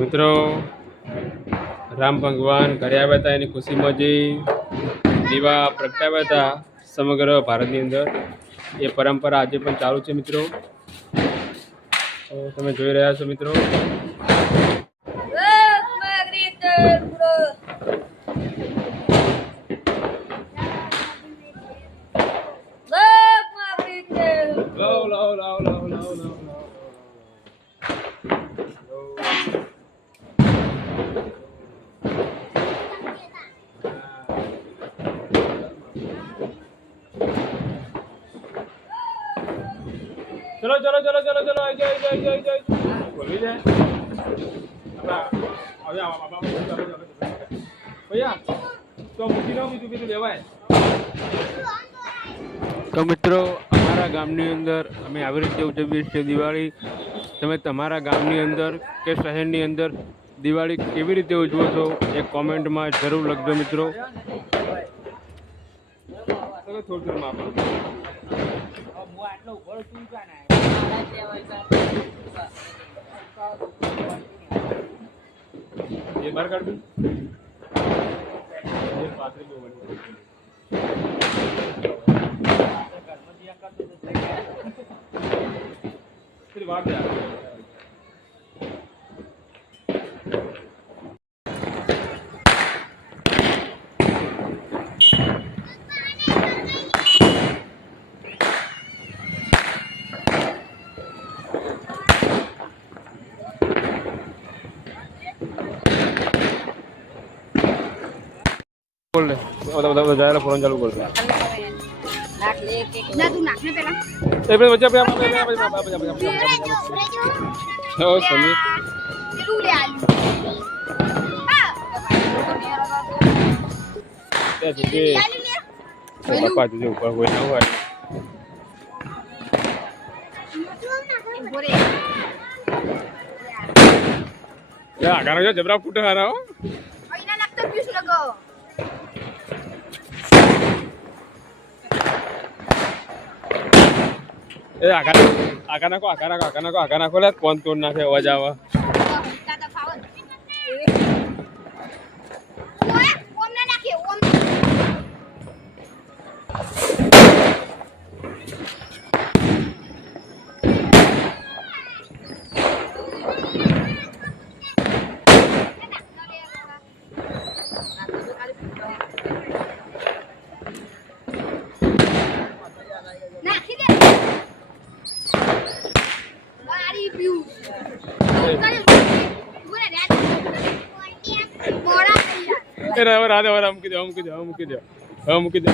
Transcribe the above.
મિત્રો રામ ભગવાન ઘરે આવ્યા હતા, એની ખુશીમાં જે દીવા પ્રગટાવ્યા હતા સમગ્ર ભારતની અંદર, એ પરંપરા આજે પણ ચાલુ છે મિત્રો. તમે જોઈ રહ્યા છો મિત્રો. चलो चलो चलो चलो चलो आई जाए आई जाए आई जाए बोल जाए भैया तो मुझे ना बीजू बीजू लेवाय. तो મિત્રો અમારા ગામની અંદર અમે આવી રીતે ઉજવીએ છીએ દિવાળી. તમે તમારા ગામની અંદર કે શહેરની અંદર દિવાળી કેવી રીતે ઉજવો છો એ કોમેન્ટમાં જરૂર લખજો મિત્રો. થોડું થોડું માપો ये बार काट भी ये पात्र भी बड़ी फिर बात है बोल ले बता जाएगा फोन चालू कर दे ना तू नाखने पहला ए पे बच्चा पे ओ समीर जरूर ले आलू हां कैसे के पापा तुझे ऊपर कोई ना हुआ या आगारा जो जबरा फुट आ रहा हो आईना लगता पीस लगो ए आका नाको લે કોણ તોડ નાખે અવાજ આવે. राधे हम की दो